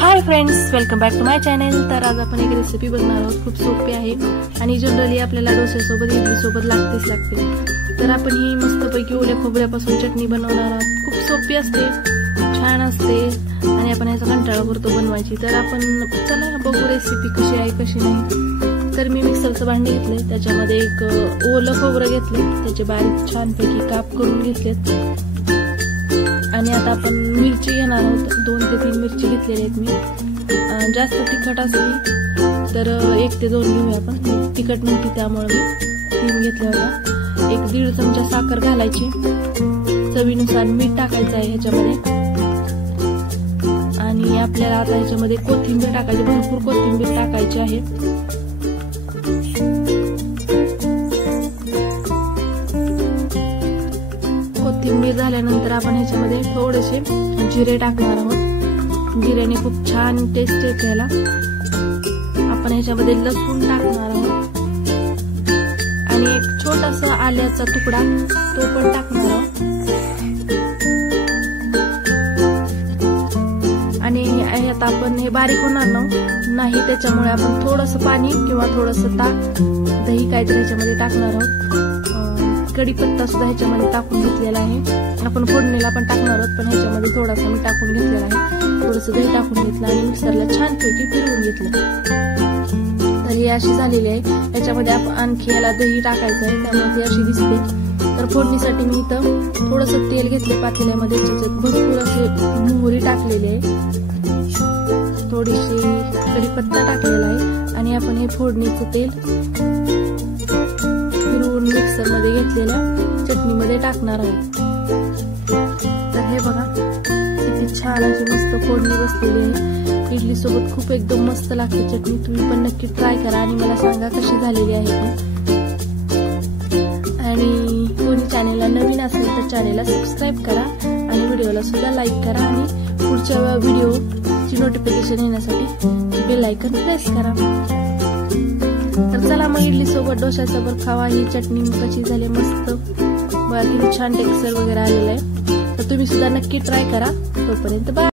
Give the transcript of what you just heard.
High friends, welcome back to my channel. तर आज आपण एक रेसिपी बनवणार आहोत। खूप सोपी आहे आणि जनरली आपल्याला डोस्यासोबत इडलीसोबत लागते। तर आपण ही मस्तपैकी ओल्या खोबऱ्यापासून चटणी बनवणार आहोत। खूप सोपी असते, छान असते आणि आपण याचा कंटाळा करतो बनवायची। तर आपण चला बघू रेसिपी कशी आहे कशी नाही। तर मी मिक्सरचं भांडे घेतले, त्याच्यामध्ये एक ओलं खोबरं घेतले, त्याचे बारीक छानपैकी काप करून घेतलेत आणि आता आपण मिरची घेणार आहोत। 2 ते 3 मिरची घेतलेली आहेत मी। जास्त तिखट असली तर 1 ते 2 घेऊया आपण। तिखट नव्हती त्यामुळे मी 3 घेतल्या होत्या। 1-1.5 चमचा साखर घालायची, चवीनुसार मीठ टाकायचं आहे ह्याच्यामध्ये आणि आपल्याला आता ह्याच्यामध्ये कोथिंबीर टाकायची, भरपूर कोथिंबीर टाकायची आहे। कोथिंबीर झाल्यानंतर आपण ह्याच्यामध्ये थोडेसे जिरे टाकणार आहोत। जिऱ्याने खूप छान टेस्ट येते याला। आपण ह्याच्यामध्ये लसूण टाकणार आहोत आणि एक छोटासा आल्याचा तुकडा तो पण टाकणार आहोत आणि ह्यात आपण हे बारीक होणार नाही, त्याच्यामुळे आपण थोडंसं पाणी किंवा थोडंसं ताक, दही काहीतरी ह्याच्यामध्ये टाकणार आहोत। कढीपत्ता सुद्धा ह्याच्यामध्ये टाकून घेतलेला आहे। आपण फोडणीला पण टाकणार आहोत, पण ह्याच्यामध्ये थोडासा मी टाकून घेतलेला आहे। थोडंसं दही टाकून घेतलं आणि मिक्सरला छानपैकी फिरवून घेतलं। तर ही अशी झालेली आहे। याच्यामध्ये आपण आणखी याला दही टाकायचं आहे, त्यामुळे ती अशी दिसते। तर फोडणीसाठी मी इथं थोडंसं तेल घेतले पातेल्यामध्ये, त्याच्यात भरपूर असे मोहरी टाकलेली आहे, थोडीशी कढीपत्ता टाकलेला आहे आणि आपण हे फोडणीचं तेल मिक्सर मध्ये घेतलेल्या चटणीमध्ये टाकणार आहोत। तर हे बघा किती छान अशी मस्त फोडणी बसलेली आहे। इडली सोबत खूप एकदम मस्त लागते चटणी। तुम्ही पण नक्की ट्राय करा आणि मला सांगा कशी झालेली आहे ती। आणि कोणी चॅनेलला नवीन असेल तर चॅनेलला सबस्क्राईब करा आणि व्हिडिओला सुद्धा लाईक करा आणि पुढच्या व्हिडिओची नोटिफिकेशन येण्यासाठी बेल आयकॉन प्रेस करा। तर चला मग इडली सोबत डोश्यासोबत खावा ही चटणी कशी झाली मस्त। बघा किती छान टेक्स्चर वगैरे आलेलं आहे। तर तुम्ही सुद्धा नक्की ट्राय करा। तोपर्यंत बाय।